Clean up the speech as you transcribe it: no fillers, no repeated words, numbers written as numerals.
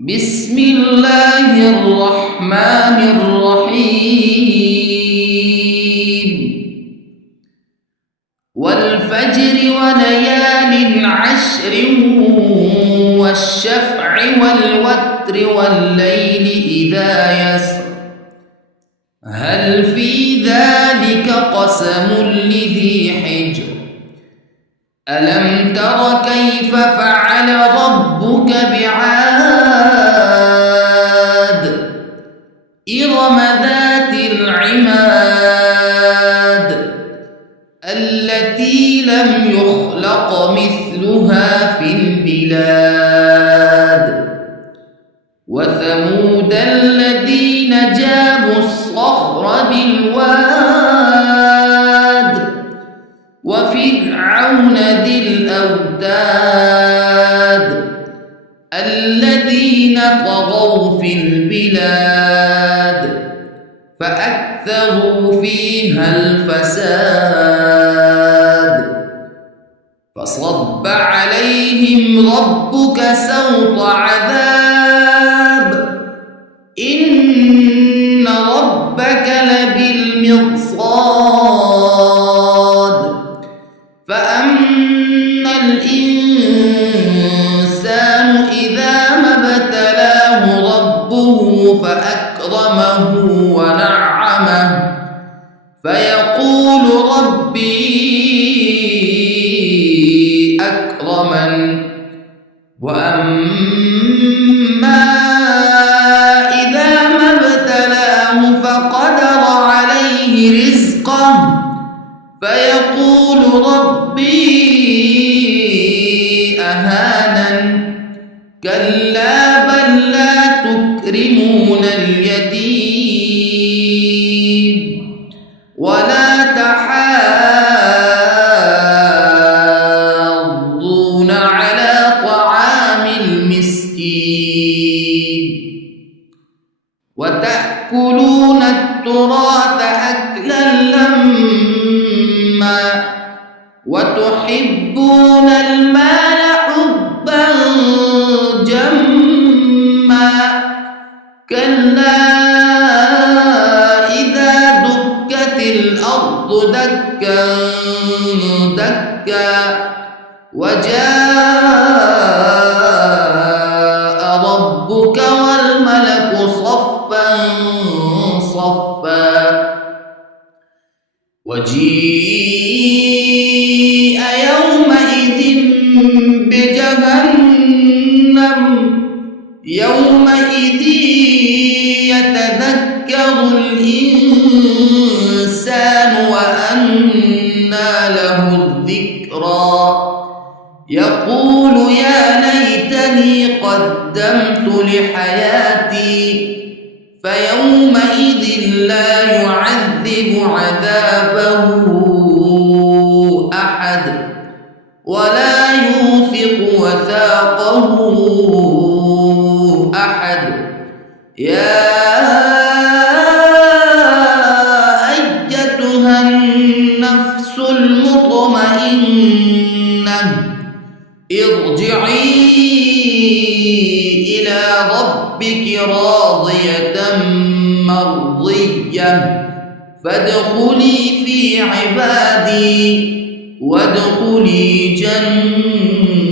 بسم الله الرحمن الرحيم والفجر وليال عشر والشفع والوتر والليل إذا يسر هل في ذلك قسم لذي حجر ألم تر كيف فعل ربك بعاد إرم ذات العماد التي لم يخلق مثلها في البلاد وثمود الذين جابوا الصخر بالواد وفرعون ذي الأوتاد الذين طغوا في البلاد فأكثروا فيها الفساد فصب عليهم ربك سوط عذاب إن ربك لبالمرصاد فأما الإنسان إذا ما ابتلاه ربه فأكرمه ونعمه فيقول ربي أكرمن وأما إذا ما ابتلاه فقدر عليه رزقه فيقول ربي أهانن كلا بل لا تكرمون اليتيم ولا تحاضون على طعام المسكين وتأكلون التراث أكلا لما وتحبون المال حبا جما كلا إذا دكت الأرض دكا دكا وجاء ربك والملك صفا صفا وجيء يومئذ بجهنم يومئذ يتذكر الإنسان وأنى له الذكرى يقول يا ليتني قدمت لحياتي فيومئذ لا يعذب عذابه أحد ولا يوثق وثاقه أحد يا أيتها النفس المطمئنة ارجعي إلى ربك راضية مرضية فادخلي في عبادي وادخلي جنتي